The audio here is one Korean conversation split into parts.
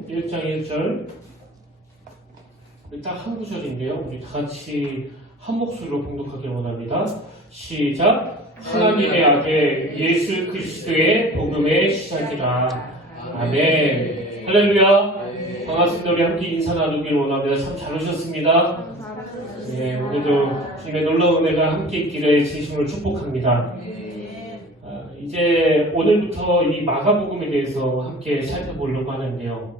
마가복음 1장 1절 일단 한 구절인데요. 우리 다 같이 한 목소리로 봉독하길 원합니다. 시작. 하나님의 아들 예수 그리스도의 복음의 시작이라. 아멘. 할렐루야. 반갑습니다. 우리 함께 인사 나누길 원합니다. 참 잘 오셨습니다. 네, 오늘도 주님의 놀라운 은혜가 함께 있기를 진심으로 축복합니다. 이제 오늘부터 이 마가복음에 대해서 함께 살펴보려고 하는데요.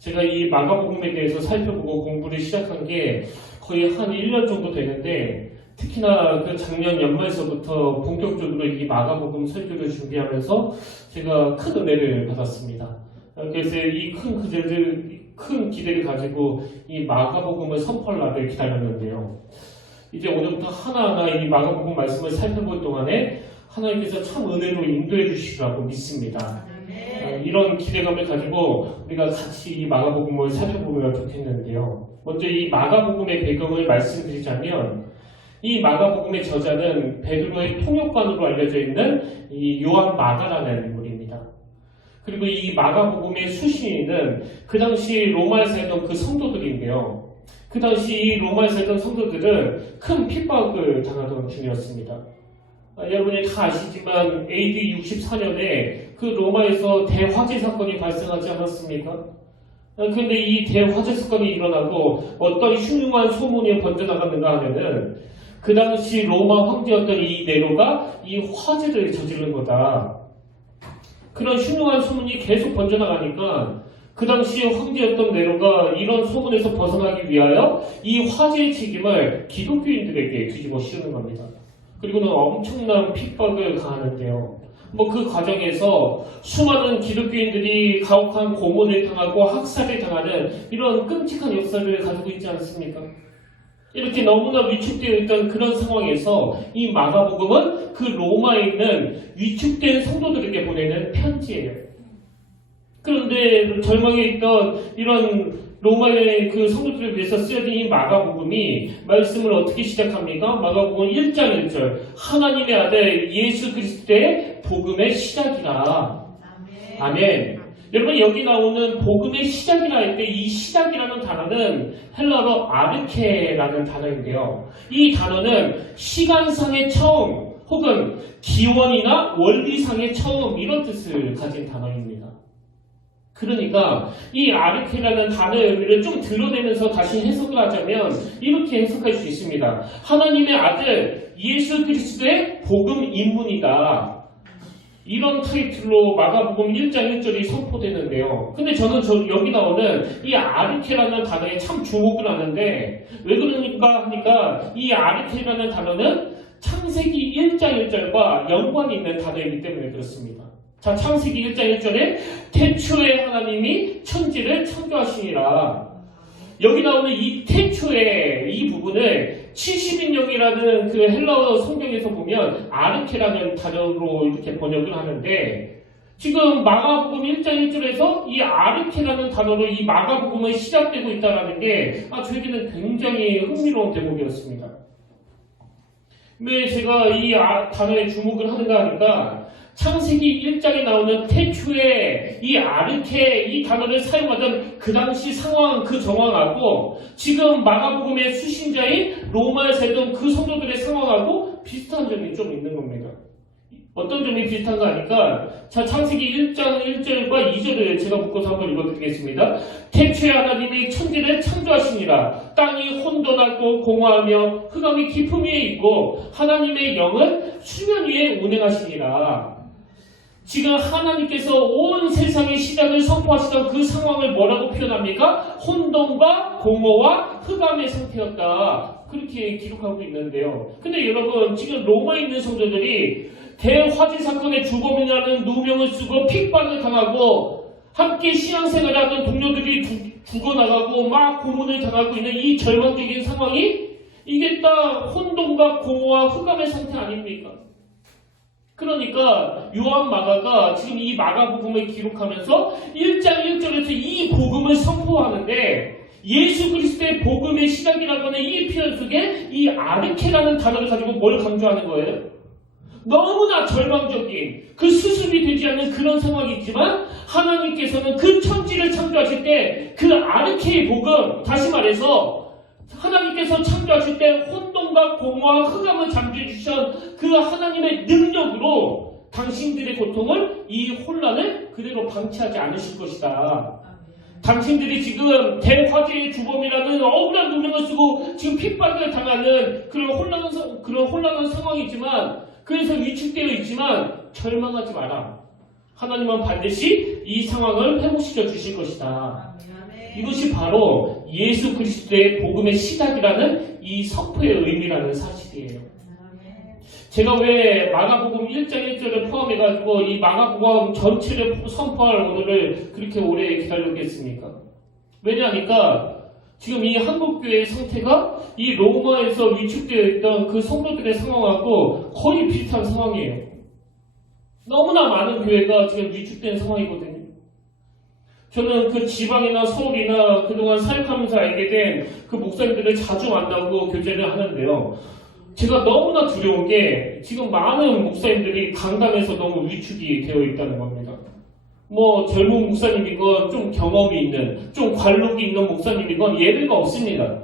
제가 이 마가복음에 대해서 살펴보고 공부를 시작한 게 거의 한 1년 정도 되는데, 특히나 그 작년 연말서부터 본격적으로 이 마가복음 설교를 준비하면서 제가 큰 은혜를 받았습니다. 그래서 이 큰 기대를 가지고 이 마가복음을 선포할 날을 기다렸는데요. 이제 오늘부터 하나하나 이 마가복음 말씀을 살펴볼 동안에 하나님께서 참 은혜로 인도해 주시라고 믿습니다. 이런 기대감을 가지고 우리가 같이 이 마가복음을 살펴보면 좋겠는데요. 먼저 이 마가복음의 배경을 말씀드리자면, 이 마가복음의 저자는 베드로의 통역관으로 알려져 있는 이 요한 마가라는 인물입니다. 그리고 이 마가복음의 수신인은 그 당시 로마에서 했던 그 성도들인데요. 그 당시 이 로마에서 했던 성도들은 큰 핍박을 당하던 중이었습니다. 여러분이 다 아시지만 AD 64년에 그 로마에서 대화재 사건이 발생하지 않았습니까? 그런데 이 대화재 사건이 일어나고 어떤 흉흉한 소문이 번져나갔는가 하면은 그 당시 로마 황제였던 이 네로가 이 화재를 저지른 거다. 그런 흉흉한 소문이 계속 번져나가니까 그 당시 황제였던 네로가 이런 소문에서 벗어나기 위하여 이 화재의 책임을 기독교인들에게 뒤집어 씌우는 겁니다. 그리고는 엄청난 핍박을 가하는데요. 그 과정에서 수많은 기독교인들이 가혹한 고문을 당하고 학살을 당하는 이런 끔찍한 역사를 가지고 있지 않습니까? 이렇게 너무나 위축되어 있던 그런 상황에서 이 마가복음은 그 로마에 있는 위축된 성도들에게 보내는 편지예요. 그런데 절망에 있던 이런 로마의 그 성도들을 위해서 쓰여진 이 마가복음이 말씀을 어떻게 시작합니까? 마가복음 1장 1절 하나님의 아들 예수 그리스도의 복음의 시작이라. 아멘. 여러분, 여기 나오는 복음의 시작이라 할 때 이 시작이라는 단어는 헬라어로 아르케라는 단어인데요. 이 단어는 시간상의 처음 혹은 기원이나 원리상의 처음, 이런 뜻을 가진 단어입니다. 그러니까 이 아르케라는 단어의 의미를 좀 드러내면서 다시 해석을 하자면 이렇게 해석할 수 있습니다. 하나님의 아들 예수 그리스도의 복음 인문이다. 이런 타이틀로 마가복음 1장 1절이 선포되는데요. 근데 저는 여기 나오는 이 아르케라는 단어에 참 주목을 하는데, 왜 그러니까 하니까 이 아르케라는 단어는 창세기 1장 1절과 연관이 있는 단어이기 때문에 그렇습니다. 자, 창세기 1장 1절에 태초에 하나님이 천지를 창조하시니라. 여기 나오는 이 태초의 이 부분을 70인용이라는 그 헬라어 성경에서 보면 아르케라는 단어로 이렇게 번역을 하는데, 지금 마가복음 1장 1절에서 이 아르케라는 단어로 이 마가복음이 시작되고 있다는 게 저에게는 굉장히 흥미로운 대목이었습니다. 왜 제가 이 단어에 주목을 하는가 하니까, 창세기 1장에 나오는 태초에 이 아르케 이 단어를 사용하던 그 당시 상황, 그 정황하고 지금 마가복음의 수신자인 로마에 살던 그 성도들의 상황하고 비슷한 점이 좀 있는 겁니다. 어떤 점이 비슷한가 하니까, 자, 창세기 1장 1절과 2절을 제가 묶어서 한번 읽어드리겠습니다. 태초에 하나님이 천지를 창조하시니라. 땅이 혼돈하고 공허하며 흑암이 깊음 위에 있고 하나님의 영은 수면 위에 운행하시니라. 지금 하나님께서 온 세상의 시작을 선포하시던 그 상황을 뭐라고 표현합니까? 혼돈과 공허와 흑암의 상태였다. 그렇게 기록하고 있는데요. 근데 여러분, 지금 로마에 있는 성도들이 대화재 사건의 주범이라는 누명을 쓰고 핍박을 당하고 함께 신앙생활을 하던 동료들이 죽어나가고 막 고문을 당하고 있는 이 절망적인 상황이, 이게 딱 혼돈과 공허와 흑암의 상태 아닙니까? 그러니까 요한 마가가 지금 이 마가복음을 기록하면서 1장 1절에서 이 복음을 선포하는데, 예수 그리스도의 복음의 시작이라고 하는 이 표현 속에 이 아르케라는 단어를 가지고 뭘 강조하는 거예요? 너무나 절망적인 그 수습이 되지 않는 그런 상황이지만 하나님께서는 그 천지를 창조하실 때 그 아르케의 복음, 다시 말해서 하나님께서 창조하실 때 혼돈과 공허와 흑암을 잠재주신 그 하나님의 능력으로 당신들의 고통을, 이 혼란을 그대로 방치하지 않으실 것이다. 당신들이 지금 대화재의 주범이라는 억울한 누명을 쓰고 지금 핍박을 당하는 그런 혼란한 상황이지만, 그래서 위축되어 있지만 절망하지 마라. 하나님은 반드시 이 상황을 회복시켜 주실 것이다. 이것이 바로 예수 그리스도의 복음의 시작이라는 이 선포의 의미라는 사실이에요. 제가 왜 마가복음 1장 1절을 포함해가지고 이 마가복음 전체를 선포할 오늘을 그렇게 오래 기다렸겠습니까? 왜냐하니까 지금 이 한국교회의 상태가 이 로마에서 위축되어 있던 그 성도들의 상황하고 거의 비슷한 상황이에요. 너무나 많은 교회가 지금 위축된 상황이거든요. 저는 그 지방이나 서울이나 그동안 사역하면서 알게 된 그 목사님들을 자주 만나고 교제를 하는데요. 제가 너무나 두려운 게 지금 많은 목사님들이 강단에서 너무 위축이 되어 있다는 겁니다. 뭐 젊은 목사님이건 좀 경험이 있는, 좀 관록이 있는 목사님이건 예외가 없습니다.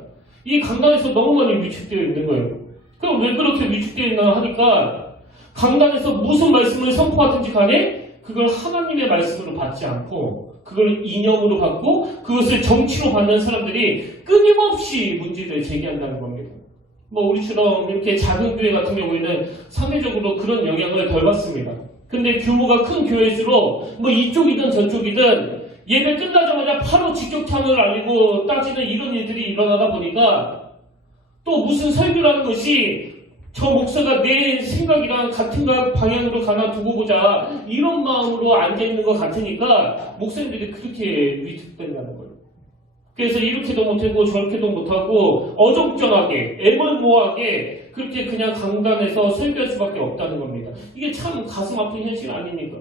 이 강단에서 너무 많이 위축되어 있는 거예요. 그럼 왜 그렇게 위축되어 있나 하니까 강단에서 무슨 말씀을 선포하든지 간에 그걸 하나님의 말씀으로 받지 않고 그걸 이념으로 받고 그것을 정치로 받는 사람들이 끊임없이 문제를 제기한다는 겁니다. 뭐 우리처럼 이렇게 작은 교회 같은 경우에는 상대적으로 그런 영향을 덜 받습니다. 근데 규모가 큰 교회일수록 뭐 이쪽이든 저쪽이든 예배 끝나자마자 바로 직격탄을 알리고 따지는 이런 일들이 일어나다 보니까 또 무슨 설교라는 것이 저 목사가 내 생각이랑 같은 방향으로 가나 두고 보자 이런 마음으로 앉아있는 것 같으니까 목사님들이 그렇게 위축된다는 거예요. 그래서 이렇게도 못하고 저렇게도 못하고 어정쩡하게 애멀모하게 그렇게 그냥 강단에서 설교할 수밖에 없다는 겁니다. 이게 참 가슴 아픈 현실 아닙니까?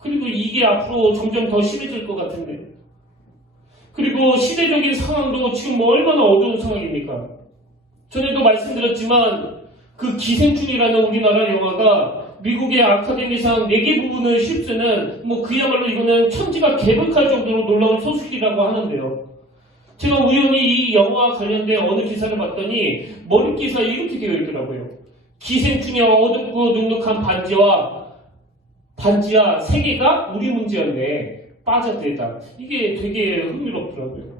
그리고 이게 앞으로 점점 더 심해질 것 같은데, 그리고 시대적인 상황도 지금 뭐 얼마나 어두운 상황입니까? 전에도 말씀드렸지만 그 기생충이라는 우리나라 영화가 미국의 아카데미상 4개 부분을 휩쓰는 뭐 그야말로 이거는 천지가 개벽할 정도로 놀라운 소식이라고 하는데요. 제가 우연히 이 영화와 관련된 어느 기사를 봤더니 머릿기사에 이렇게 되어 있더라고요. 기생충의 어둡고 눅눅한 반지하 세계가 우리 문제였네. 빠져들다. 이게 되게 흥미롭더라고요.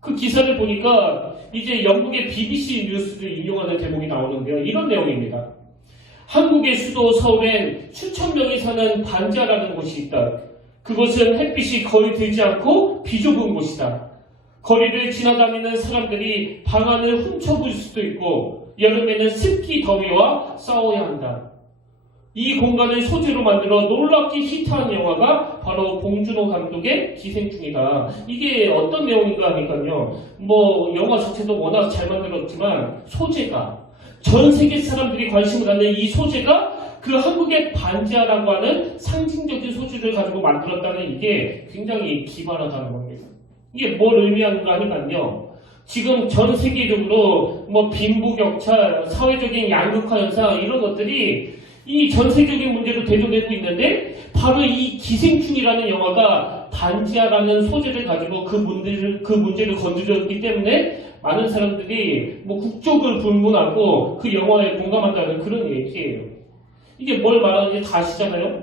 그 기사를 보니까 이제 영국의 BBC 뉴스를 인용하는 대목이 나오는데요. 이런 내용입니다. 한국의 수도 서울엔 수천 명이 사는 반지하라는 곳이 있다. 그곳은 햇빛이 거의 들지 않고 비좁은 곳이다. 거리를 지나다니는 사람들이 방안을 훔쳐볼 수도 있고 여름에는 습기 더위와 싸워야 한다. 이 공간을 소재로 만들어 놀랍게 히트한 영화가 바로 봉준호 감독의 기생충이다. 이게 어떤 내용인가 하니까요. 뭐 영화 자체도 워낙 잘 만들었지만 소재가 전 세계 사람들이 관심을 갖는 이 소재가 그 한국의 반지하라고 하는 상징적인 소재를 가지고 만들었다는 이게 굉장히 기발하다는 겁니다. 이게 뭘 의미하는가 하니까요. 지금 전 세계적으로 뭐 빈부격차, 사회적인 양극화 현상 이런 것들이 이 전 세계적인 문제로 대두되고 있는데 바로 이 기생충이라는 영화가 반지하라는 소재를 가지고 그 문제를 건드렸기 때문에 많은 사람들이 뭐 국적을 불문하고 그 영화에 공감한다는 그런 얘기예요. 이게 뭘 말하는지 다 아시잖아요.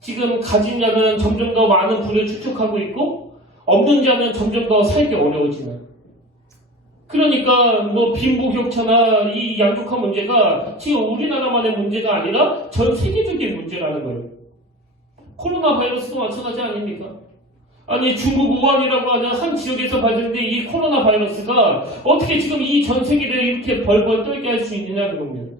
지금 가진 자는 점점 더 많은 부를 축적하고 있고 없는 자는 점점 더 살기 어려워지는. 그러니까 뭐 빈부격차나 이 양극화 문제가 지금 우리나라만의 문제가 아니라 전 세계적인 문제라는 거예요. 코로나 바이러스도 마찬가지 아닙니까? 아니 중국 우한이라고 하는 한 지역에서 발생된 이 코로나 바이러스가 어떻게 지금 이 전 세계를 이렇게 벌벌 떨게 할 수 있느냐는 겁니다.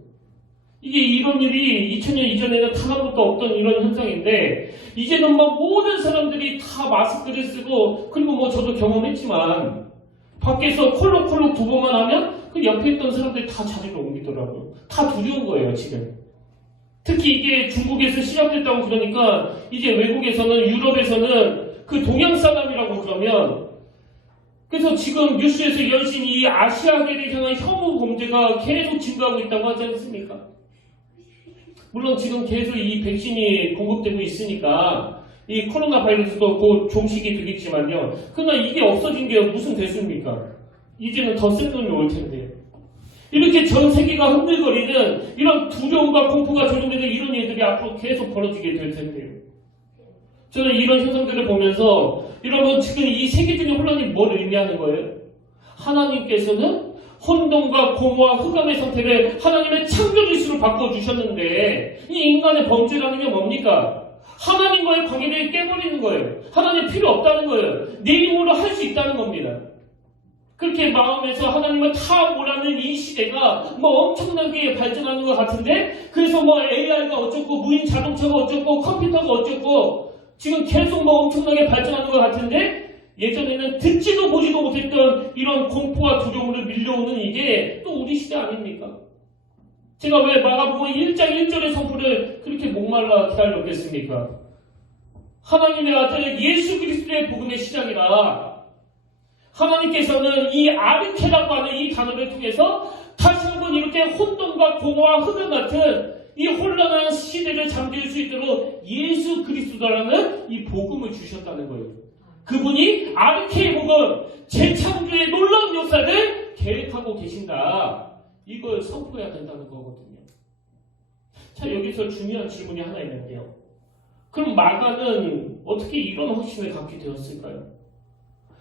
이게 이런 일이 2000년 이전에는 단 한 번도 없던 이런 현상인데 이제는 막 모든 사람들이 다 마스크를 쓰고 그리고 뭐 저도 경험했지만 밖에서 콜록콜록 두 번만 하면 그 옆에 있던 사람들이 다 자리를 옮기더라고요. 다 두려운 거예요 지금. 특히 이게 중국에서 시작됐다고 그러니까 이제 외국에서는 유럽에서는 그 동양 사람이라고 그러면 그래서 지금 뉴스에서 열심히 이 아시아계를 향한 혐오 범죄가 계속 증가하고 있다고 하지 않습니까? 물론 지금 계속 이 백신이 공급되고 있으니까 이 코로나 바이러스도 곧 종식이 되겠지만요. 그러나 이게 없어진 게 무슨 대수입니까? 이제는 더 센 놈이 올 텐데요. 이렇게 전 세계가 흔들거리는 이런 두려움과 공포가 조성되는 이런 일들이 앞으로 계속 벌어지게 될 텐데요. 저는 이런 현상들을 보면서 여러분 지금 이 세계적인 혼란이 뭘 의미하는 거예요? 하나님께서는 혼돈과 공허와 흑암의 상태를 하나님의 창조질수로 바꿔주셨는데 이 인간의 범죄라는 게 뭡니까? 하나님과의 관계를 깨버리는 거예요. 하나님 필요 없다는 거예요. 내 힘으로 할 수 있다는 겁니다. 그렇게 마음에서 하나님을 다 몰아는 이 시대가 뭐 엄청나게 발전하는 것 같은데 그래서 뭐 AI가 어쩌고 무인 자동차가 어쩌고 컴퓨터가 어쩌고 지금 계속 뭐 엄청나게 발전하는 것 같은데 예전에는 듣지도 보지도 못했던 이런 공포와 두려움으로 밀려오는 이게 또 우리 시대 아닙니까? 제가 왜 마가복음 1장 1절의 선포를 그렇게 목말라 기다렸겠습니까? 하나님의 아들 예수 그리스도의 복음의 시작이라 하나님께서는 이 아르케라고 하는 이 단어를 통해서 다시 한번 이렇게 혼돈과 공허와 흑암 같은 이 혼란한 시대를 잠재울 수 있도록 예수 그리스도라는 이 복음을 주셨다는 거예요. 그분이 아르케의 복음, 재창조의 놀라운 역사를 계획하고 계신다. 이걸 선포해야 된다는 거거든요. 자, 여기서 중요한 질문이 하나 있는데요. 그럼 마가는 어떻게 이런 확신을 갖게 되었을까요?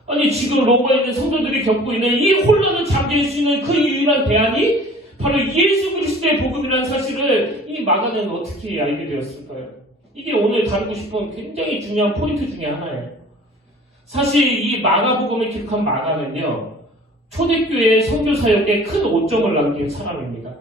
아니 지금 로마에 있는 성도들이 겪고 있는 이 혼란을 잠재울 수 있는 그 유일한 대안이 바로 예수 그리스도의 복음이라는 사실을 이 마가는 어떻게 알게 되었을까요? 이게 오늘 다루고 싶은 굉장히 중요한 포인트 중에 하나예요. 사실 이 마가복음을 기록한 마가는요. 초대교회의 선교사역에 큰 오점을 남긴 사람입니다.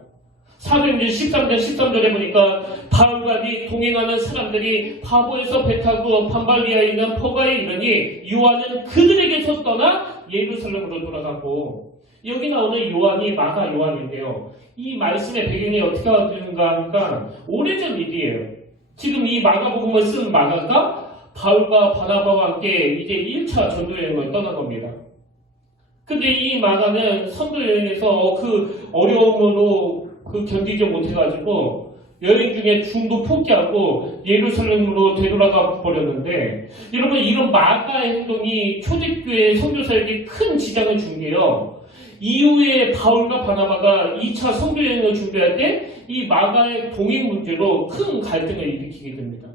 사도행전 13장 13절에 보니까 바울과 동행하는 사람들이 바보에서 배 타고 판발리아에 있는 퍼가에 이르니 요한은 그들에게서 떠나 예루살렘으로 돌아가고 여기 나오는 요한이 마가 요한인데요. 이 말씀의 배경이 어떻게 되는가 하니까 오래전 일이에요. 지금 이 마가복음을 쓴 마가가 바울과 바나바와 함께 이제 1차 전도여행을 떠난 겁니다. 근데 이 마가는 선도여행에서 그 어려움으로 견디지 못해가지고 여행 중에 중도 포기하고 예루살렘으로 되돌아가 버렸는데 여러분 이런 마가의 행동이 초대교회 선교사에게 큰 지장을 준 게요. 이후에 바울과 바나바가 2차 선교여행을 준비할 때 이 마가의 동행 문제로 큰 갈등을 일으키게 됩니다.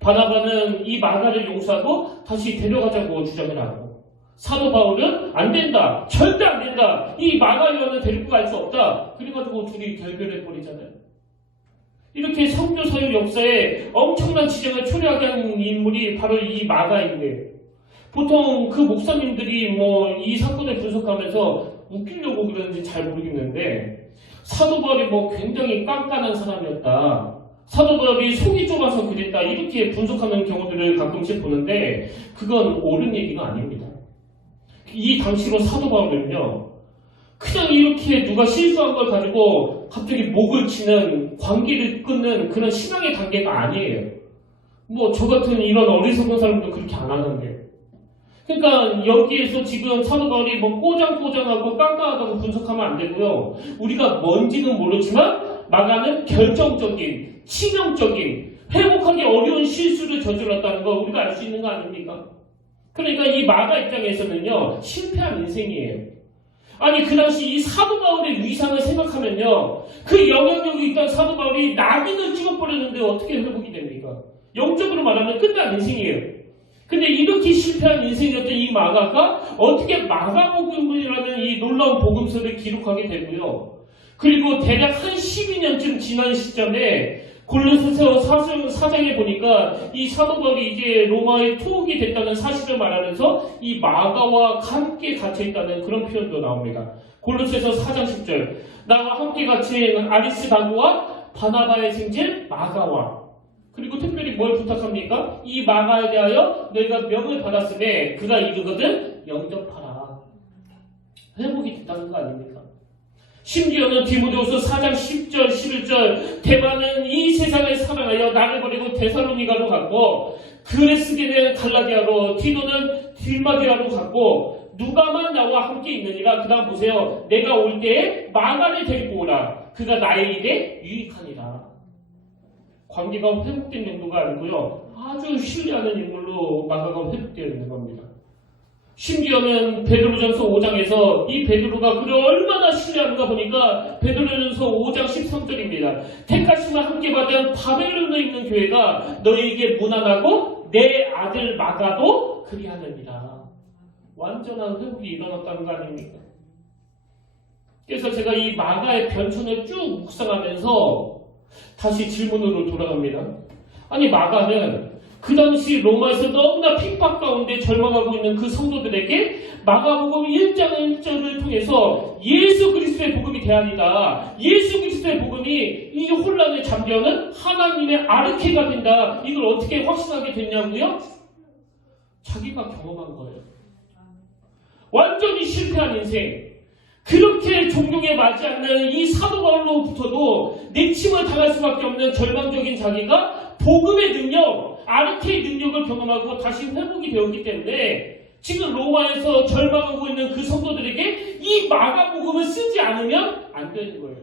바나바는 이 마가를 용서하고 다시 데려가자고 주장을 하고 사도 바울은 안 된다. 절대 안 된다. 이 마가 요한은 데리고 갈 수 없다. 그래가지고 둘이 결별해버리잖아요. 이렇게 선교사역 역사에 엄청난 지장을 초래하게 한 인물이 바로 이 마가인데 보통 그 목사님들이 뭐 이 사건을 분석하면서 웃기려고 그러는지 잘 모르겠는데 사도 바울이 뭐 굉장히 깐깐한 사람이었다. 사도 바울이 속이 좁아서 그랬다. 이렇게 분석하는 경우들을 가끔씩 보는데 그건 옳은 얘기가 아닙니다. 이 당시로 사도 바울은요. 그냥 이렇게 누가 실수한 걸 가지고 갑자기 목을 치는 관계를 끊는 그런 신앙의 단계가 아니에요. 뭐 저 같은 이런 어리석은 사람도 그렇게 안 하는데. 그러니까 여기에서 지금 사도 바울이 뭐 꼬장꼬장하고 깐깐하다고 분석하면 안 되고요. 우리가 뭔지는 모르지만 마가는 결정적인, 치명적인, 회복하기 어려운 실수를 저질렀다는 거 우리가 알 수 있는 거 아닙니까? 그러니까 이 마가 입장에서는요. 실패한 인생이에요. 아니 그 당시 이 사도 바울의 위상을 생각하면요. 그 영향력이 있던 사도 바울이 낙인을 찍어버렸는데 어떻게 회복이 됩니까? 영적으로 말하면 끝난 인생이에요. 근데 이렇게 실패한 인생이었던 이 마가가 어떻게 마가복음이라는 이 놀라운 복음서를 기록하게 되고요. 그리고 대략 한 12년쯤 지난 시점에 골로새서 4장에 보니까 이 사도 바울이 이제 로마에 투옥이 됐다는 사실을 말하면서 이 마가와 함께 갇혀있다는 그런 표현도 나옵니다. 골로새서 4장 10절 나와 함께 갇힌 아리스다고와 바나바의 생질 마가와 그리고 특별히 뭘 부탁합니까? 이 마가에 대하여 너희가 명을 받았으매 그가 이르거든 영접하라. 회복이 됐다는 거 아닙니까? 심지어는 디모데후서 4장 10절 11절 대만은 이 세상을 사랑하여 나를 버리고 데살로니가로 갔고 그레스게는 갈라디아로 디도는 딜마디아로 갔고 누가만 나와 함께 있느니라. 그 다음 보세요. 내가 올 때에 마가를 데리고 오라. 그가 나의 일에 유익하니라. 관계가 회복된 정도가 아니고요. 아주 신뢰하는 인물로 마가가 회복되어 있는 겁니다. 심지어는 베드로전서 5장에서 이 베드로가 그를 얼마나 신뢰하는가 보니까 베드로전서 5장 13절입니다. 택하심을 함께 받은 바벨론에 있는 교회가 너에게 무난하고 내 아들 마가도 그리하느니라. 완전한 회복이 일어났다는 거 아닙니까? 그래서 제가 이 마가의 변천을 쭉 묵상하면서 다시 질문으로 돌아갑니다. 아니 마가는 그 당시 로마에서 너무나 핍박 가운데 절망하고 있는 그 성도들에게 마가복음 1장 1절을 통해서 예수 그리스도의 복음이 대안이다. 예수 그리스도의 복음이 이 혼란의 잠재우는 하나님의 아르케가 된다. 이걸 어떻게 확신하게 됐냐고요? 자기가 경험한 거예요. 완전히 실패한 인생. 그렇게 종종에 맞지 않는 이 사도 바울로부터도 내침을 당할 수밖에 없는 절망적인 자기가 복음의 능력, 아르케의 능력을 경험하고 다시 회복이 되었기 때문에 지금 로마에서 절망하고 있는 그 성도들에게 이 마가복음을 쓰지 않으면 안 되는 거예요.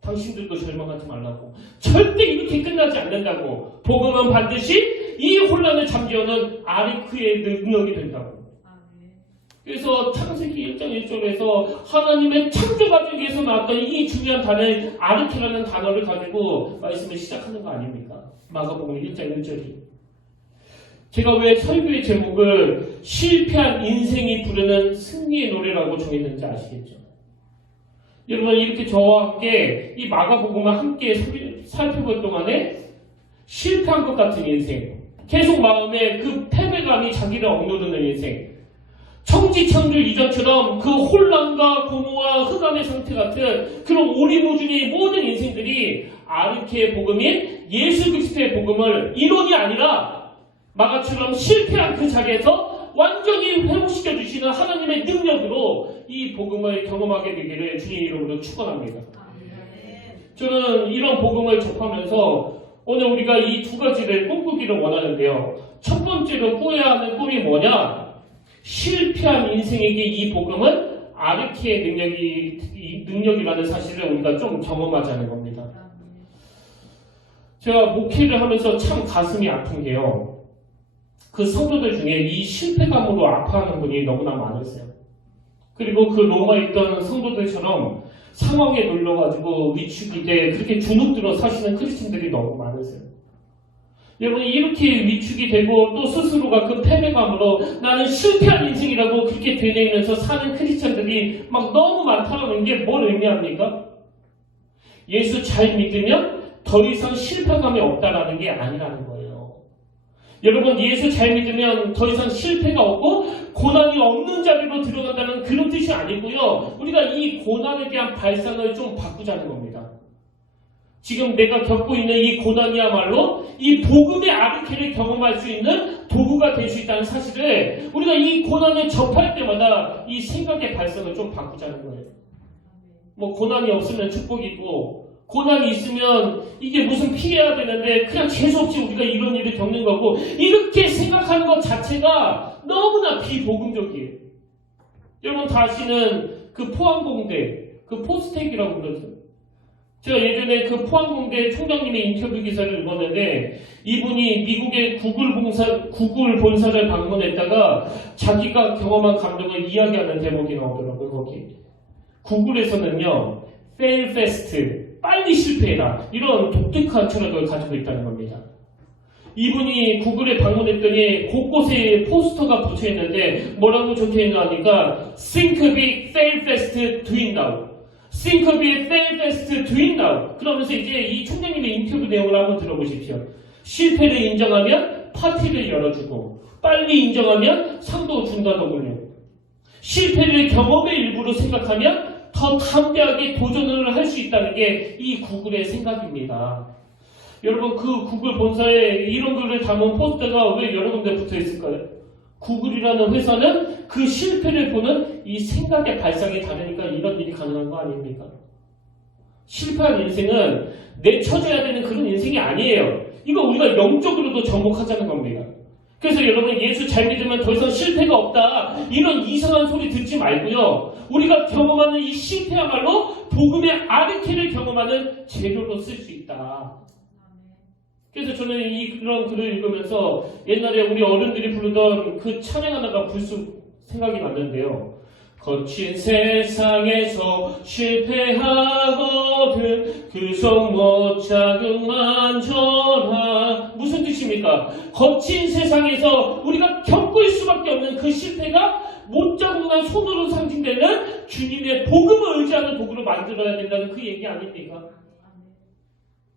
당신들도 절망하지 말라고. 절대 이렇게 끝나지 않는다고. 복음은 반드시 이 혼란을 잠재우는 아르케의 능력이 된다고. 그래서 창세기 1장 1절에서 하나님의 창조 과정에서 나왔던 이 중요한 단어 아르케라는 단어를 가지고 말씀을 시작하는 거 아닙니까? 마가복음 1장 1절이. 제가 왜 설교의 제목을 실패한 인생이 부르는 승리의 노래라고 정했는지 아시겠죠? 여러분 이렇게 저와 함께 이 마가복음을 함께 살펴볼 동안에 실패한 것 같은 인생, 계속 마음에 그 패배감이 자기를 억누르는 인생, 청지창조 이전처럼 그 혼란과 공허와 흑암의 상태 같은 그런 오리무중의 모든 인생들이 아르케의 복음인 예수 그리스도의 복음을 이론이 아니라 마가처럼 실패한 그 자리에서 완전히 회복시켜 주시는 하나님의 능력으로 이 복음을 경험하게 되기를 주님 이름으로 축원합니다. 저는 이런 복음을 접하면서 오늘 우리가 이 두 가지를 꿈꾸기를 원하는데요. 첫 번째로 꾸어야 하는 꿈이 뭐냐? 실패한 인생에게 이 복음은 아르케의 능력이라는 사실을 우리가 좀 경험하자는 겁니다. 제가 목회를 하면서 참 가슴이 아픈 게요. 그 성도들 중에 이 실패감으로 아파하는 분이 너무나 많으세요. 그리고 그 로마에 있던 성도들처럼 상황에 놀려가지고 위축이 돼 그렇게 주눅들어 사시는 크리스천들이 너무 많으세요. 여러분 이렇게 위축이 되고 또 스스로가 그 패배감으로 나는 실패한 인생이라고 그렇게 되뇌이면서 사는 크리스천들이 막 너무 많다는 게 뭘 의미합니까? 예수 잘 믿으면 더 이상 실패감이 없다라는 게 아니라는 거예요. 여러분 예수 잘 믿으면 더 이상 실패가 없고 고난이 없는 자리로 들어간다는 그런 뜻이 아니고요. 우리가 이 고난에 대한 발상을 좀 바꾸자는 겁니다. 지금 내가 겪고 있는 이 고난이야말로 이 복음의 아르케를 경험할 수 있는 도구가 될 수 있다는 사실을 우리가 이 고난을 접할 때마다 이 생각의 발상을 좀 바꾸자는 거예요. 뭐 고난이 없으면 축복이고 고난이 있으면 이게 무슨 피해야 되는데 그냥 재수없이 우리가 이런 일을 겪는 거고 이렇게 생각하는 것 자체가 너무나 비복음적이에요. 여러분 다 아시는 그 포항공대 그 포스텍이라고 그러죠. 제가 예전에 그 포항공대 총장님의 인터뷰 기사를 읽었는데 이분이 미국의 구글 본사를 방문했다가 자기가 경험한 감동을 이야기하는 대목이 나오더라고요. 거기 구글에서는요 fail fast 빨리 실패해라 이런 독특한 철학을 가지고 있다는 겁니다. 이분이 구글에 방문했더니 곳곳에 포스터가 붙여있는데 뭐라고 적혀있나 하니까 Think big, fail fast, do it now. Think big, fail fast, do it now. 그러면서 이제 이 총장님의 인터뷰 내용을 한번 들어보십시오. 실패를 인정하면 파티를 열어주고 빨리 인정하면 상도 준다더군요. 실패를 경험의 일부로 생각하면 더 담대하게 도전을 할 수 있다는 게 이 구글의 생각입니다. 여러분 그 구글 본사에 이런 글을 담은 포스터가 왜 여러 군데 붙어 있을까요? 구글이라는 회사는 그 실패를 보는 이 생각의 발상이 다르니까 이런 일이 가능한 거 아닙니까? 실패한 인생은 내쳐져야 되는 그런 인생이 아니에요. 이거 우리가 영적으로도 정복하자는 겁니다. 그래서 여러분 예수 잘 믿으면 더 이상 실패가 없다 이런 이상한 소리 듣지 말고요. 우리가 경험하는 이 실패야말로 복음의 아르케를 경험하는 재료로 쓸 수 있다. 그래서 저는 이런 글을 읽으면서 옛날에 우리 어른들이 부르던 그 찬양 하나가 불쑥 생각이 났는데요. 거친 세상에서 실패하거든 그 손 못 자국만 줘라. 무슨 뜻입니까? 거친 세상에서 우리가 겪을 수밖에 없는 그 실패가 못자국난 손으로 상징되는 주님의 복음을 의지하는 도구로 만들어야 된다는 그 얘기 아닙니까?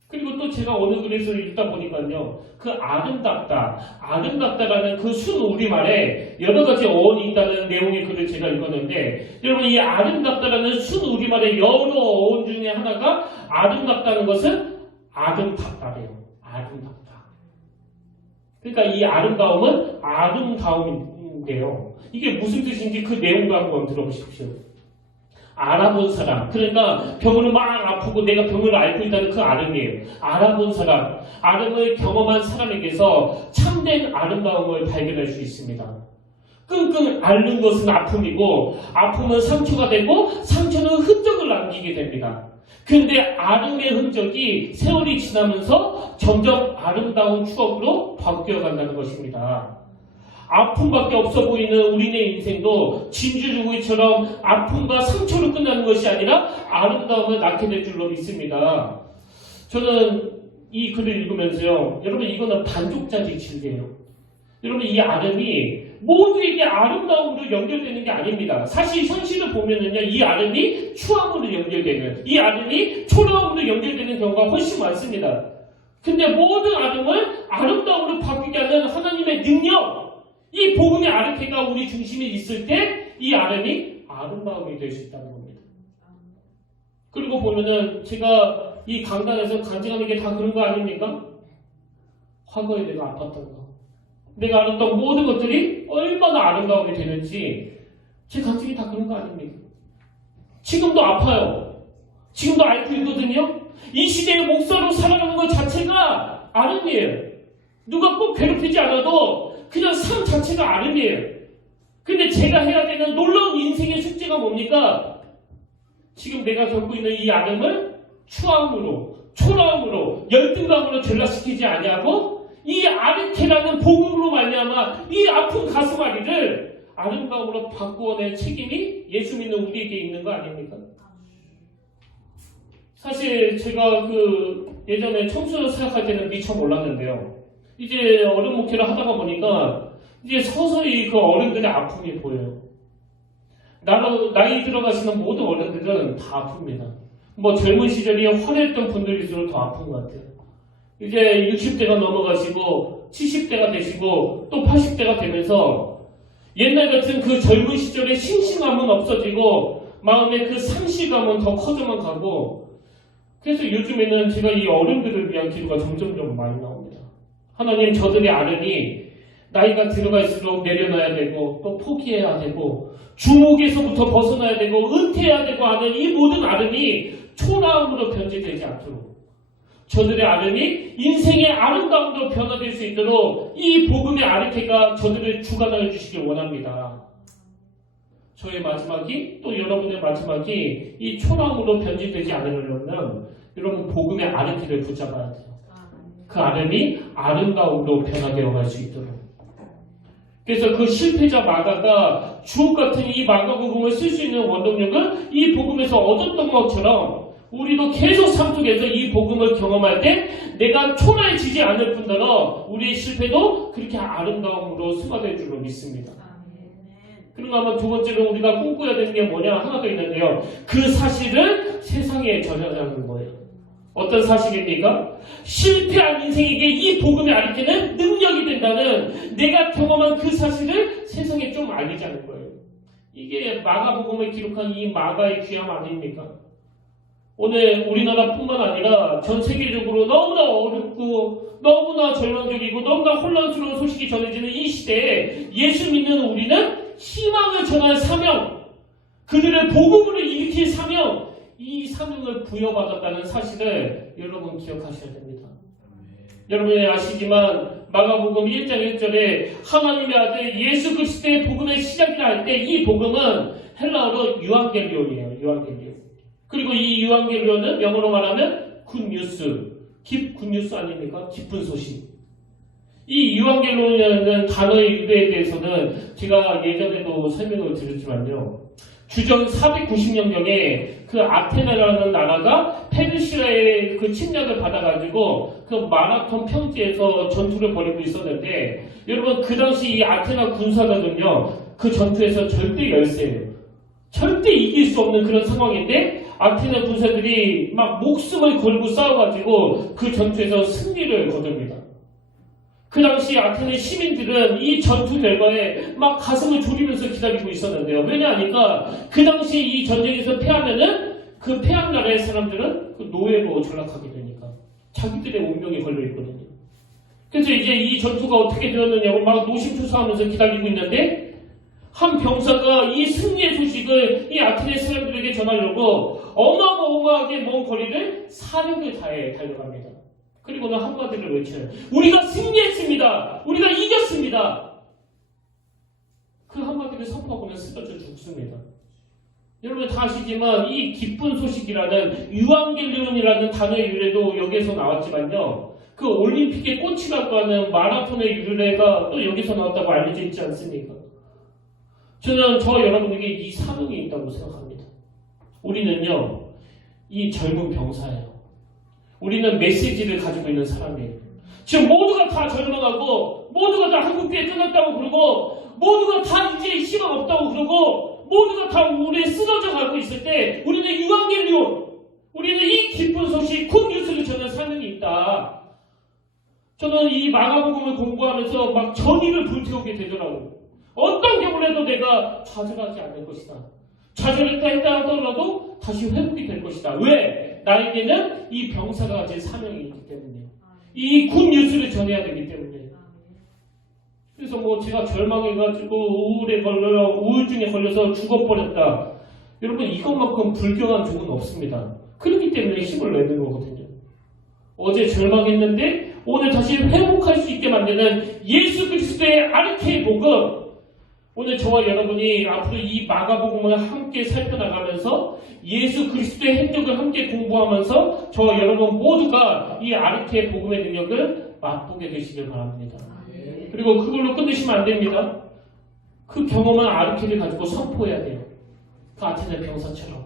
그리고 또 제가 어느 글에서 읽다 보니까요, 그 아름답다라는 그 순우리말에 여러 가지 어원이 있다는 내용의 글을 제가 읽었는데, 여러분 이 아름답다라는 순우리말의 여러 어원 중에 하나가 아름답다는 것은 아름답다래요. 아름답다. 그러니까 이 아름다움은 아름다움인데요. 이게 무슨 뜻인지 그 내용도 한번 들어보십시오. 알아본 사람, 그러니까 병으로 막 아프고 내가 병을 앓고 있다는 그 아름이에요. 알아본 사람, 아름을 경험한 사람에게서 참된 아름다움을 발견할 수 있습니다. 끙끙 앓는 것은 아픔이고 아픔은 상처가 되고 상처는 흔적을 남기게 됩니다. 그런데 아름의 흔적이 세월이 지나면서 점점 아름다운 추억으로 바뀌어간다는 것입니다. 아픔밖에 없어 보이는 우리네 인생도 진주주구이처럼 아픔과 상처로 끝나는 것이 아니라 아름다움을 낳게 될 줄로 믿습니다. 저는 이 글을 읽으면서요, 여러분 이거는 반쪽짜리 진리예요. 여러분 이 아름이 모두에게 아름다움으로 연결되는 게 아닙니다. 사실 현실을 보면은요, 이 아름이 추함으로 연결되는, 이 아름이 초라함으로 연결되는 경우가 훨씬 많습니다. 근데 모든 아름을 아름다움으로 바뀌게 하는 하나님의 능력, 이 복음의 아르케가 우리 중심에 있을 때 이 아름이 아름다움이 될 수 있다는 겁니다. 그리고 보면은 제가 이 강단에서 간증하는 게 다 그런 거 아닙니까? 과거에 내가 아팠던 거, 내가 알았던 모든 것들이 얼마나 아름다움이 되는지 제 간증이 다 그런 거 아닙니까? 지금도 아파요. 지금도 앓고 있거든요. 이 시대의 목사로 살아가는 것 자체가 아름이에요. 누가 꼭 괴롭히지 않아도 그냥 삶 자체가 아름이에요. 근데 제가 해야 되는 놀라운 인생의 숙제가 뭡니까? 지금 내가 겪고 있는 이 아름을 추함으로, 초라함으로, 열등감으로 전락시키지 아니하고 이 아르케라는 복음으로 말미암아 이 아픈 가슴앓이를 아름다움으로 바꾸어낼 책임이 예수 믿는 우리에게 있는 거 아닙니까? 사실 제가 예전에 청소년 사역할 때는 미처 몰랐는데요. 이제 어른 목회를 하다가 보니까 이제 서서히 그 어른들의 아픔이 보여요. 나이 들어가시는 모든 어른들은 다 아픕니다. 뭐 젊은 시절이 화려했던 분들일수록 더 아픈 것 같아요. 이제 60대가 넘어가시고 70대가 되시고 또 80대가 되면서 옛날 같은 그 젊은 시절의 싱싱함은 없어지고 마음의 그 상실감은 더 커져만 가고, 그래서 요즘에는 제가 이 어른들을 위한 기도가 점점 많이 나옵니다. 하나님, 저들의 아름이 나이가 들어갈수록 내려놔야 되고 또 포기해야 되고 주목에서부터 벗어나야 되고 은퇴해야 되고 하는 이 모든 아름이 초라함으로 변질되지 않도록, 저들의 아름이 인생의 아름다움으로 변화될 수 있도록 이 복음의 아르케가 저들을 주관하여 주시길 원합니다. 저의 마지막이 또 여러분의 마지막이 이 초라함으로 변질되지 않으려면 여러분 복음의 아르케를 붙잡아야 돼요. 그 아름이 아름다움으로 변화되어 갈 수 있도록. 그래서 그 실패자 마가가 주옥 같은 이 마가복음을 쓸 수 있는 원동력은 이 복음에서 얻었던 것처럼 우리도 계속 삶 속에서 이 복음을 경험할 때 내가 초라해지지 않을 뿐더러 우리의 실패도 그렇게 아름다움으로 승화될 줄로 믿습니다. 그런가 하면 두 번째로 우리가 꿈꿔야 되는 게 뭐냐, 하나 더 있는데요. 그 사실을 세상에 전하자는 거예요. 어떤 사실입니까? 실패한 인생에게 이 복음의 아르케는 능력이 된다는, 내가 경험한 그 사실을 세상에 좀 알리자는 거예요. 이게 마가복음을 기록한 이 마가의 귀함 아닙니까? 오늘 우리나라뿐만 아니라 전 세계적으로 너무나 어렵고 너무나 절망적이고 너무나 혼란스러운 소식이 전해지는 이 시대에 예수 믿는 우리는 희망을 전할 사명, 그들의 복음으로 일으킬 사명, 이 사명을 부여받았다는 사실을 여러분 기억하셔야 됩니다. 여러분이 아시지만 마가복음 1장 1절에 하나님의 아들 예수 그리스도의 복음의 시작이라 할 때 이 복음은 헬라어로 유앙겔리온이에요. 유앙겔리온. 그리고 이 유앙겔리온은 영어로 말하면 굿뉴스, 굿뉴스 아닙니까? 기쁜 소식. 이 유앙겔론이라는 단어의 유래에 대해서는 제가 예전에도 설명을 드렸지만요. 주전 490년경에 그 아테네라는 나라가 페르시아의 그 침략을 받아가지고 그 마라톤 평지에서 전투를 벌이고 있었는데, 여러분 그 당시 이 아테네 군사들은요, 그 전투에서 절대 열세예요. 절대 이길 수 없는 그런 상황인데 아테네 군사들이 막 목숨을 걸고 싸워가지고 그 전투에서 승리를 거둡니다. 그 당시 아테네 시민들은 이 전투 결과에 막 가슴을 졸이면서 기다리고 있었는데요. 왜냐하니까 그 당시 이 전쟁에서 패하면은 그 패한 나라의 사람들은 그 노예로 전락하게 되니까 자기들의 운명이 걸려 있거든요. 그래서 이제 이 전투가 어떻게 되었느냐고 막 노심초사하면서 기다리고 있는데, 한 병사가 이 승리의 소식을 이 아테네 사람들에게 전하려고 어마어마하게 먼 거리를 사력을 다해 달려갑니다. 그리고는 한마디를 외쳐요. 우리가 승리했습니다. 우리가 이겼습니다. 그 한마디를 선포하고는 쓰러져 죽습니다. 여러분 다 아시지만 이 기쁜 소식이라는 유앙겔리온이라는 단어의 유래도 여기에서 나왔지만요. 그 올림픽의 꽃이라고 하는 마라톤의 유래가 또 여기서 나왔다고 알려져 있지 않습니까? 저는 여러분에게 이 사명이 있다고 생각합니다. 우리는요, 이 젊은 병사예요. 우리는 메시지를 가지고 있는 사람이에요. 지금 모두가 다 절망하고, 모두가 다 한국교회 끝났다고 그러고, 모두가 다 이제 희망 없다고 그러고, 모두가 다 우리에 쓰러져 가고 있을 때, 우리는 유앙겔리온, 우리는 이 기쁜 소식, 굿뉴스를 전하는 사명이 있다. 저는 이 마가복음을 공부하면서 막 전의를 불태우게 되더라고요. 어떤 경우를 해도 내가 좌절하지 않을 것이다. 좌절했다 했다 하더라도 다시 회복이 될 것이다. 왜? 나에게는 이 병사가 가진 사명이 있기 때문에, 이 굿뉴스를 전해야 되기 때문에. 그래서 뭐 제가 절망해가지고 우울증에 걸려서 죽어버렸다. 여러분 이것만큼 불경한 종은 없습니다. 그렇기 때문에 힘을 내는 거거든요. 어제 절망했는데 오늘 다시 회복할 수 있게 만드는 예수 그리스도의 아르케의 복음. 오늘 저와 여러분이 앞으로 이 마가복음을 함께 살펴나가면서 예수 그리스도의 행적을 함께 공부하면서 저와 여러분 모두가 이 아르케의 복음의 능력을 맛보게 되시길 바랍니다. 그리고 그걸로 끝내시면 안 됩니다. 그 경험한 아르케를 가지고 선포해야 돼요. 그 아테네 병사처럼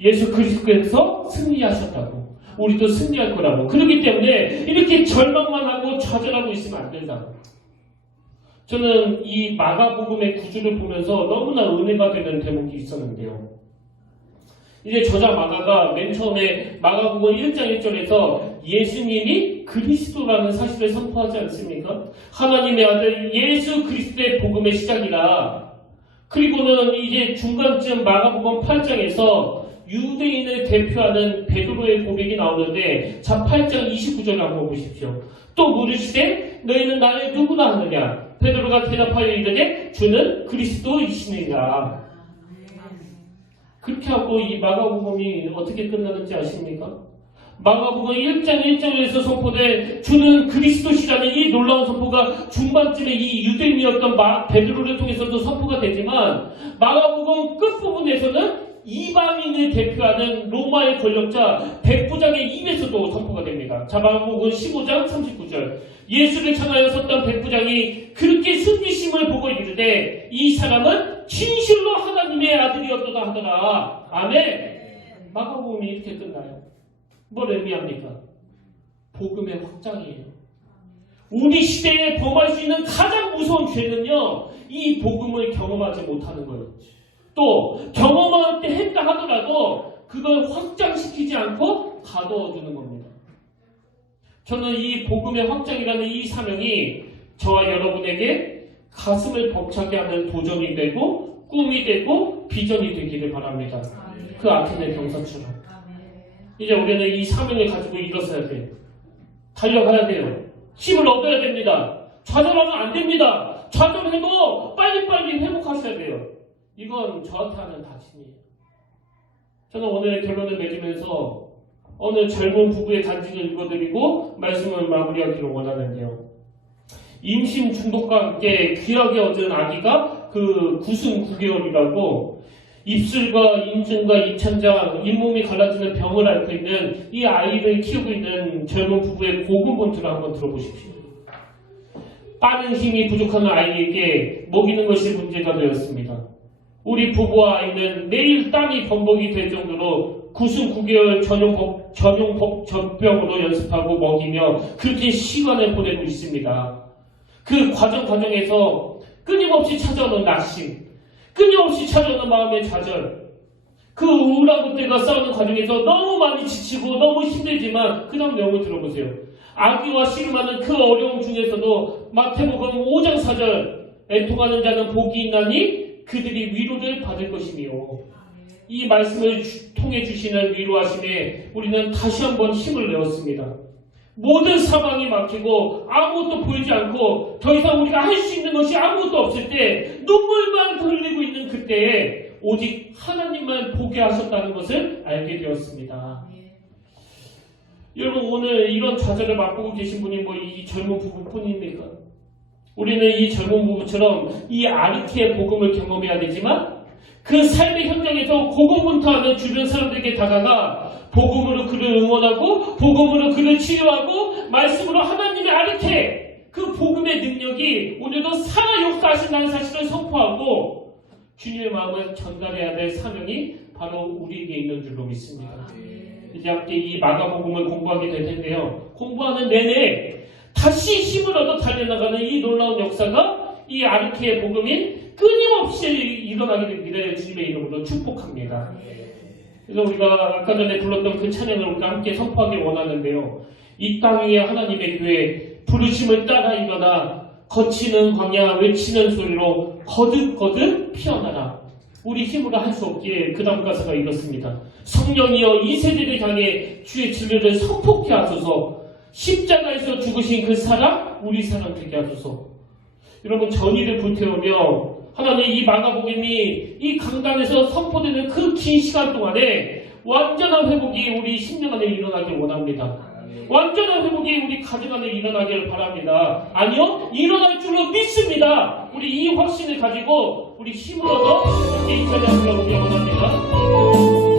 예수 그리스도께서 승리하셨다고, 우리도 승리할 거라고. 그렇기 때문에 이렇게 절망만 하고 좌절하고 있으면 안 된다고. 저는 이 마가복음의 구주를 보면서 너무나 은혜가 되는 대목이 있었는데요. 이제 저자 마가가 맨 처음에 마가복음 1장 1절에서 예수님이 그리스도라는 사실을 선포하지 않습니까? 하나님의 아들 예수 그리스도의 복음의 시작이라. 그리고는 이제 중간쯤 마가복음 8장에서 유대인을 대표하는 베드로의 고백이 나오는데, 자 8장 29절을 한번 보십시오. 또 물으시되 너희는 나를 누구라 하느냐? 베드로가 대답하여 이르되 주는 그리스도이시니라. 그렇게 하고 이 마가복음이 어떻게 끝나는지 아십니까? 마가복음 1장 1절에서 선포된 주는 그리스도시라는 이 놀라운 선포가 중반쯤에 이 유대인이었던 베드로를 통해서도 선포가 되지만, 마가복음 끝부분에서는 이방인을 대표하는 로마의 권력자 백부장의 입에서도 선포가 됩니다. 자, 마가복음 15장 39절. 예수를 향하여 섰던 백부장이 그렇게 승리심을 보고 이르되 이 사람은 진실로 하나님의 아들이었도다 하더라. 아멘. 마가복음이 이렇게 끝나요. 뭘 의미합니까? 복음의 확장이에요. 우리 시대에 범할 수 있는 가장 무서운 죄는요, 이 복음을 경험하지 못하는 거예요. 또 경험할 때 했다 하더라도 그걸 확장시키지 않고 가둬두는 겁니다. 저는 이 복음의 확장이라는 이 사명이 저와 여러분에게 가슴을 벅차게 하는 도전이 되고 꿈이 되고 비전이 되기를 바랍니다. 그 아테네 병사처럼. 이제 우리는 이 사명을 가지고 일어서야 돼요. 달려가야 돼요. 힘을 얻어야 됩니다. 좌절하면 안 됩니다. 좌절해도 빨리빨리 회복하셔야 돼요. 이건 저한테 하는 다짐이에요. 저는 오늘 결론을 맺으면서 어느 젊은 부부의 간증을 읽어드리고 말씀을 마무리하기를 원하는데요. 임신 중독과 함께 귀하게 얻은 아기가 그 9승 9개월이라고 입술과 인중과 입천장, 잇몸이 갈라지는 병을 앓고 있는 이 아이를 키우고 있는 젊은 부부의 고군분투를 한번 들어보십시오. 빠른 힘이 부족한 아이에게 먹이는 것이 문제가 되었습니다. 우리 부부와 아이는 매일 땀이 범벅이 될 정도로 99개월 전용 젖병으로 연습하고 먹이며 그렇게 시간을 보내고 있습니다. 그 과정에서 끊임없이 찾아오는 낙심, 끊임없이 찾아오는 마음의 좌절, 그 우울한 것들과 싸우는 과정에서 너무 많이 지치고 너무 힘들지만 그 다음 내용을 들어보세요. 아기와 씨름하는 그 어려움 중에서도 마태복음 5장 4절 애통하는 자는 복이 있나니 그들이 위로를 받을 것이며, 이 말씀을 통해 주시는 위로하심에 우리는 다시 한번 힘을 내었습니다. 모든 상황이 막히고 아무것도 보이지 않고 더 이상 우리가 할 수 있는 것이 아무것도 없을 때, 눈물만 흘리고 있는 그때에 오직 하나님만 보게 하셨다는 것을 알게 되었습니다. 여러분, 오늘 이런 좌절을 맛보고 계신 분이 이 젊은 부부뿐입니까? 우리는 이 젊은 부부처럼 이 아리키의 복음을 경험해야 되지만 그 삶의 현장에서 고군분투하는 주변 사람들에게 다가가 복음으로 그를 응원하고 복음으로 그를 치료하고 말씀으로 하나님의 아리케, 그 복음의 능력이 오늘도 살아 역사하신다는 사실을 선포하고 주님의 마음을 전달해야 될 사명이 바로 우리에게 있는 줄로 믿습니다. 이제 함께 이 마가복음을 공부하게 될 텐데요. 공부하는 내내 다시 힘을 얻어 달려나가는 이 놀라운 역사가 이 아리케의 복음인 끊임없이 일어나게 되기를 주님의 이름으로 축복합니다. 그래서 우리가 아까 전에 불렀던 그 찬양을 우리가 함께 선포하기 원하는데요. 이 땅 위에 하나님의 교회, 부르심을 따라 일어나 거치는 광야 외치는 소리로 거듭거듭 피어나라. 우리 힘으로 할 수 없기에 그 다음 가사가 이렇습니다. 성령이여 이 세대를 향해 주의 진리를 선포케 하소서. 십자가에서 죽으신 그 사랑, 우리 사랑 되게 하소서. 여러분, 전의를 불태우며 하나님 이 마가복음이 이 강단에서 선포되는 그 긴 시간 동안에 완전한 회복이 우리 심령 안에 일어나길 원합니다. 완전한 회복이 우리 가정 안에 일어나길 바랍니다. 아니요, 일어날 줄로 믿습니다. 우리 이 확신을 가지고 우리 힘을 얻어 함께 이 찬양 불러보길 원합니다.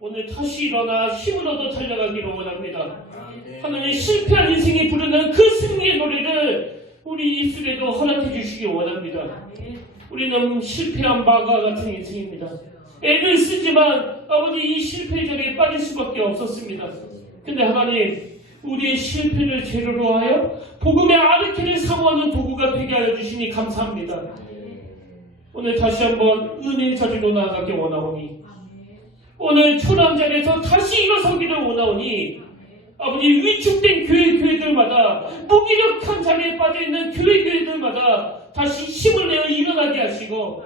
오늘 다시 일어나 힘을 얻어 달려가기를 원합니다. 하나님 실패한 인생이 부르는 그 승리의 노래를 우리 입술에도 허락해 주시기 원합니다. 우리는 실패한 마가 같은 인생입니다. 애를 쓰지만 아버지 이 실패 절에 빠질 수밖에 없었습니다. 근데 하나님 우리의 실패를 재료로 하여 복음의 아르케를 사모하는 도구가 되게 하여 주시니 감사합니다. 오늘 다시 한번 은혜의 자리로 나아가기 원하오니 오늘 초라한 자리에서 다시 일어서기를 원하오니 아버지 위축된 교회들마다 무기력한 자리에 빠져있는 교회들마다 다시 힘을 내어 일어나게 하시고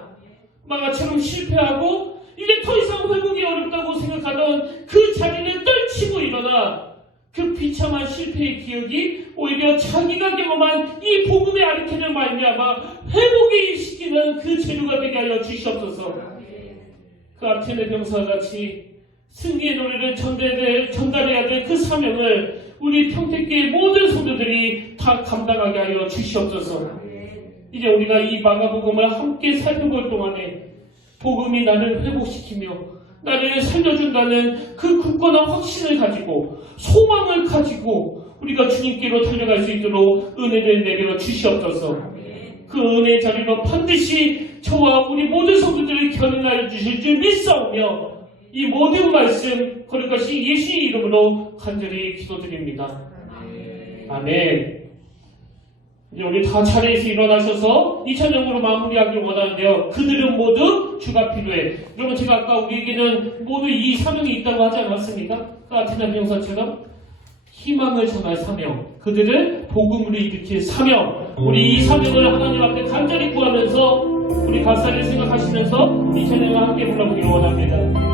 마가처럼 실패하고 이제 더 이상 회복이 어렵다고 생각하던 그 자리를 떨치고 일어나 그 비참한 실패의 기억이 오히려 자기가 경험한 이 복음의 아르케를 말미암아 회복이 시키는 그 재료가 되게 하여 주시옵소서. 그 아테네 병사와 같이 승리의 노래를 전달해야 될 그 사명을 우리 평택교회 모든 성도들이 다 감당하게 하여 주시옵소서. 이제 우리가 이 마가복음을 함께 살펴볼 동안에 복음이 나를 회복시키며 나를 살려준다는 그 굳건한 확신을 가지고 소망을 가지고 우리가 주님께로 달려갈 수 있도록 은혜를 내려 주시옵소서. 그 은혜의 자리로 반드시 저와 우리 모든 성도들을 견인하여 주실 줄 믿사오며 이 모든 말씀 거룩 것이 예수의 이름으로 간절히 기도드립니다. 아멘. 이제 우리 다 자리에서 일어나셔서 이 찬양으로 마무리하길 원하는데요. 그들은 모두 주가 필요해. 여러분 제가 아까 우리에게는 모두 이 사명이 있다고 하지 않았습니까? 아테네 병사처럼 희망을 전할 사명, 그들을 복음으로 일으킬 사명. 우리 이 사명을 하나님 앞에 간절히 구하면서 우리 가사를 생각하시면서 이 찬양을 함께 불러보기를 원합니다.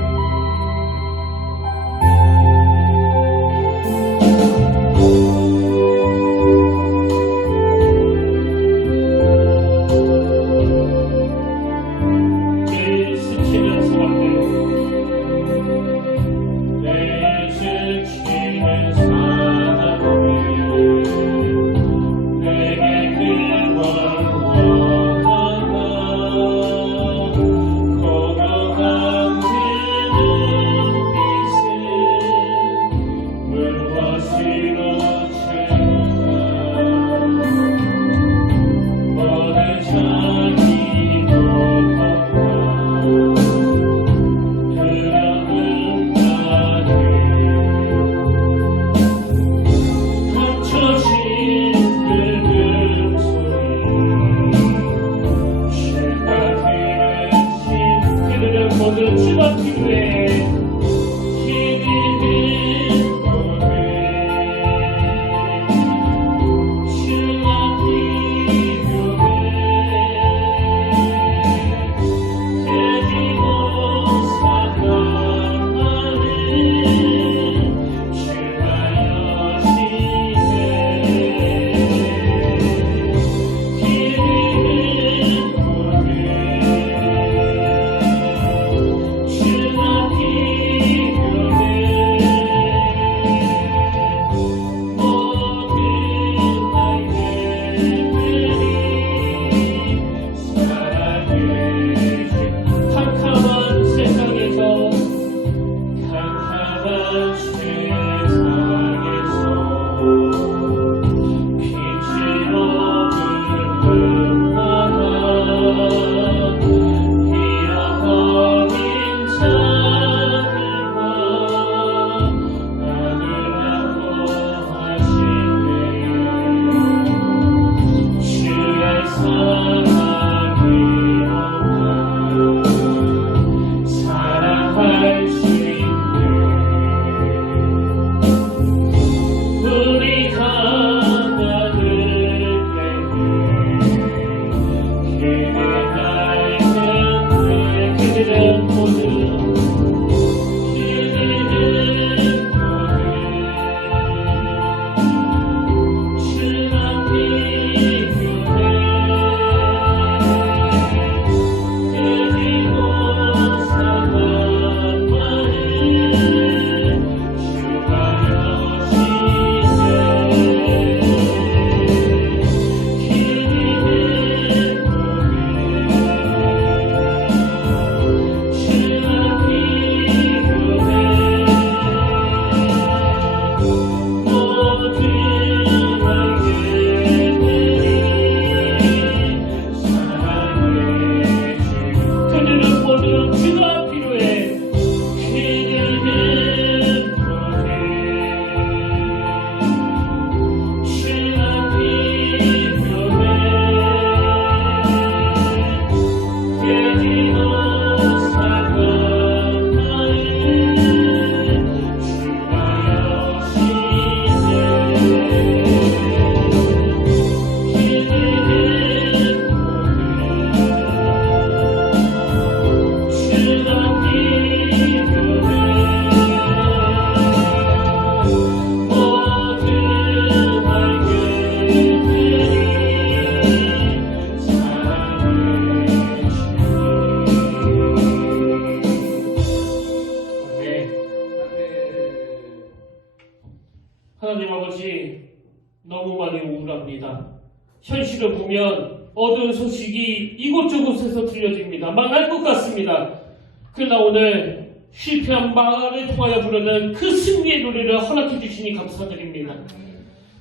거룩한 너무 많이 우울합니다. 현실을 보면 어두운 소식이 이곳저곳에서 들려집니다. 망할 것 같습니다. 그러나 오늘 실패한 마을을 통하여 부르는 그 승리의 노래를 허락해 주시니 감사드립니다.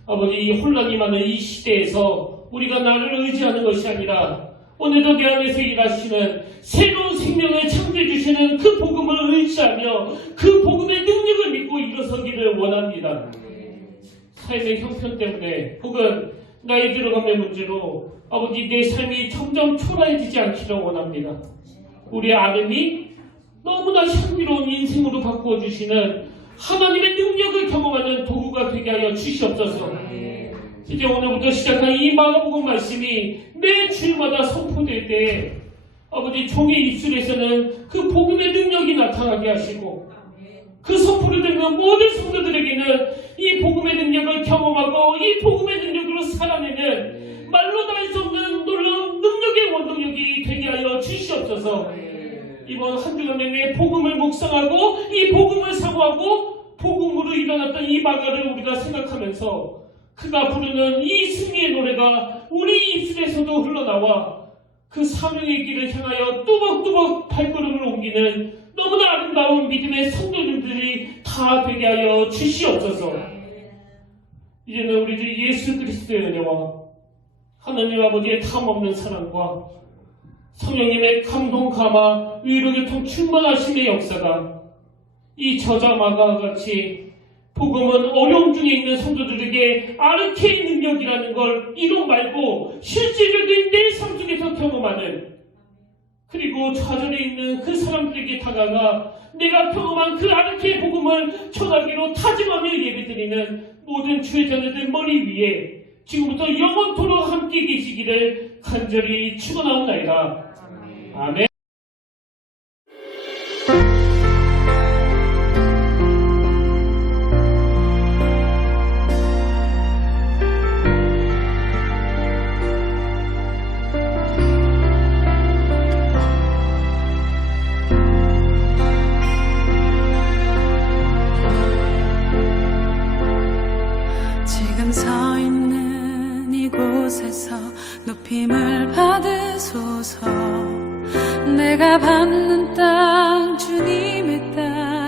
아버지, 이 혼란이 많은 이 시대에서 우리가 나를 의지하는 것이 아니라 오늘도 내 안에서 일하시는 새로운 생명을 창조해 주시는 그 복음을 의지하며 그 복음의 능력을 믿고 일어서기를 원합니다. 삶의 형편 때문에 혹은 나이 들어감의 문제로 아버지 내 삶이 점점 초라해지지 않기를 원합니다. 우리의 아름이 너무나 향기로운 인생으로 바꾸어 주시는 하나님의 능력을 경험하는 도구가 되게 하여 주시옵소서. 이제 오늘부터 시작한 이 마가복음 말씀이 매 주일마다 선포될 때 아버지 종의 입술에서는 그 복음의 능력이 나타나게 하시고 그 선포를 듣는 모든 성도들에게는 이 복음의 능력을 경험하고 이 복음의 능력으로 살아내는 말로 다 할 수 없는 놀라운 능력의 원동력이 되게 하여 주시옵소서. 이번 한 주간 내내 복음을 묵상하고 이 복음을 사모하고 복음으로 일어났던 이 마가를 우리가 생각하면서 그가 부르는 이 승리의 노래가 우리 입술에서도 흘러나와 그 사명의 길을 향하여 뚜벅뚜벅 발걸음을 옮기는 너무나 아름다운 믿음의 성도님들이 다 되게 하여 주시옵소서. 이제는 우리 주 예수 그리스도의 은혜와 하나님 아버지의 탐없는 사랑과 성령님의 감동, 감화, 위로, 교통, 충만하심의 역사가 이 저자 마가와 같이 복음은 어려움 중에 있는 성도들에게 아르케의 능력이라는 걸 이론 말고 실질적인 내 삶 속에서 경험하는, 그리고 좌절에 있는 그 사람들에게 다가가 내가 경험한 그 아르케의 복음을 전하기로 다짐하며 예배드리는 모든 주의 자녀들 머리 위에 지금부터 영원토록 함께 계시기를 간절히 축원하옵나이다. 아멘. 지금 서 있는 이곳에서 높임을 받으소서. 내가 받는 땅 주님의 땅